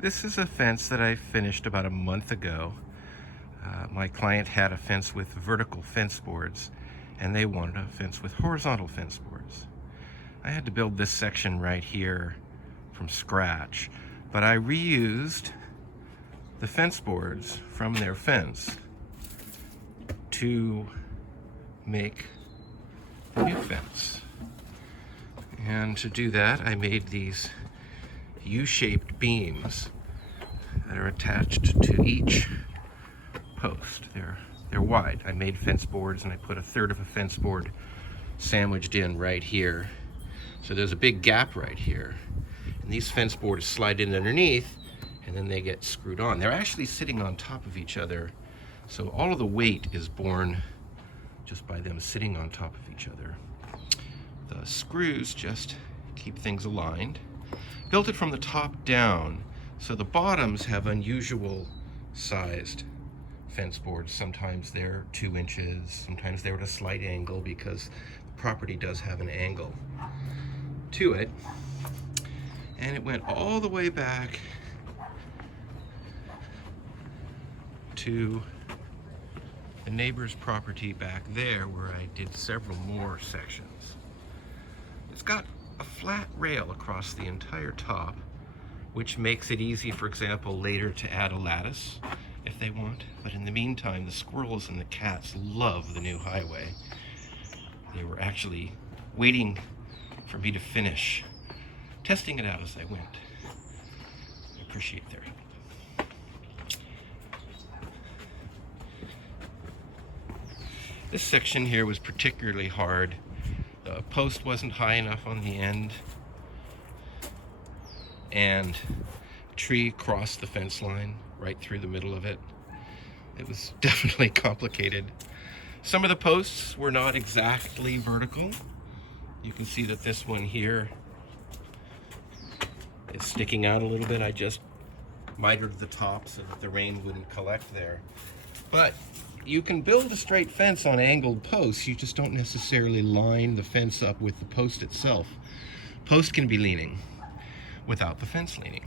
This is a fence that I finished about a month ago. My client had a fence with vertical fence boards, and they wanted a fence with horizontal fence boards. I had to build this section right here from scratch, but I reused the fence boards from their fence to make the new fence. And to do that, I made these U-shaped beams that are attached to each post. They're wide. I made fence boards and I put a third of a fence board sandwiched in right here. So there's a big gap right here. And these fence boards slide in underneath and then they get screwed on. They're actually sitting on top of each other. So all of the weight is borne just by them sitting on top of each other. The screws just keep things aligned. Built it from the top down, so the bottoms have unusual sized fence boards. Sometimes they're 2 inches, sometimes they're at a slight angle because the property does have an angle to it. And it went all the way back to the neighbor's property back there where I did several more sections. It's got a flat rail across the entire top, which makes it easy, for example, later to add a lattice if they want. But in the meantime, the squirrels and the cats love the new highway. They were actually waiting for me to finish testing it out as I went. I appreciate their help. This section here was particularly hard. The post wasn't high enough on the end, and a tree crossed the fence line right through the middle of it. It was definitely complicated. Some of the posts were not exactly vertical. You can see that this one here is sticking out a little bit. I just mitered the top so that the rain wouldn't collect there. But you can build a straight fence on angled posts. You just don't necessarily line the fence up with the post itself. Post can be leaning without the fence leaning.